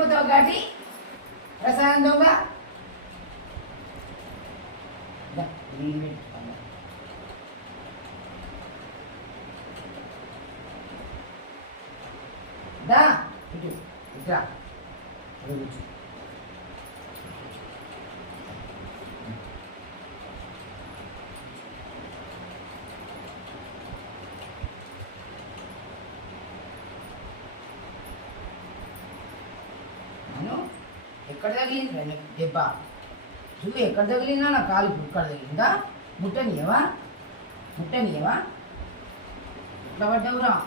పెట్టిపోతావు ఘాటి ప్రసాదం దొంగ దా ఇటు ఇట్రా కూర్చో ఎక్కడ తగిలింది దెబ్బ చూడు ఎక్కడ తగిలిందా నా కాలు ఇక్కడ తగిలిందా ముట్టనియవా ఎట్లా పడ్డావురా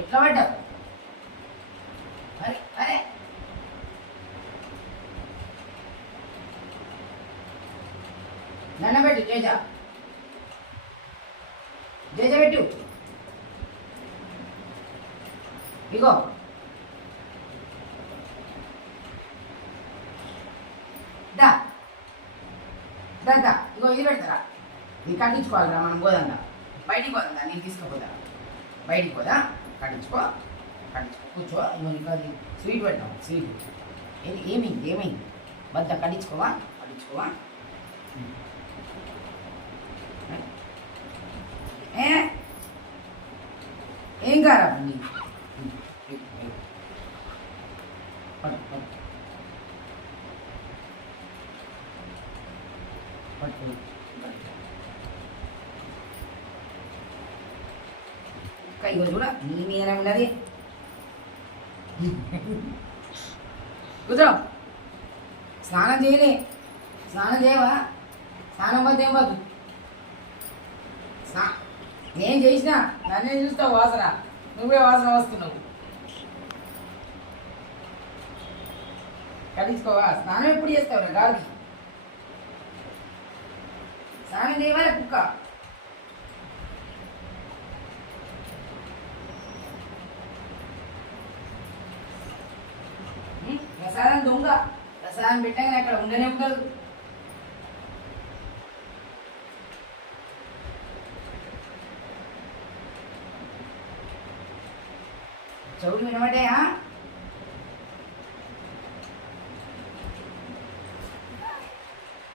ఎట్లా పడ్డావు అరే అరే నన్నబెట్టు జేజ పెట్టు ఇగో దా దా దా ఇగో ఇది పెడతారా ఇది కట్టించుకోవాలిరా మనం పోదంగా బయటికి పోదా నేను తీసుకుపోదా బయటికి పోదా కట్టించుకో కూర్చో ఇగో నీకు అది స్వీట్ పెడతాం స్వీట్ ఏమైంది బద్ద కట్టించుకోవా ఏం కారా నీ ఇగో చూడ నీ మీద ఉన్నది కూర్చో స్నానం చేయవా స్నానం వద్ద ఏం వద్దు నేను చేసినా నన్నే చూస్తావు వాసన నువ్వే వాసన వస్తున్నావు కట్టించుకోవా స్నానం ఎప్పుడు చేస్తావు గాలి స్నానం చేయవా కుక్క ప్రసాదం దొంగ ప్రసాదం పెట్టగానే అక్కడ ఉండనే ఉండదు చెవులు వినబడ్డాయా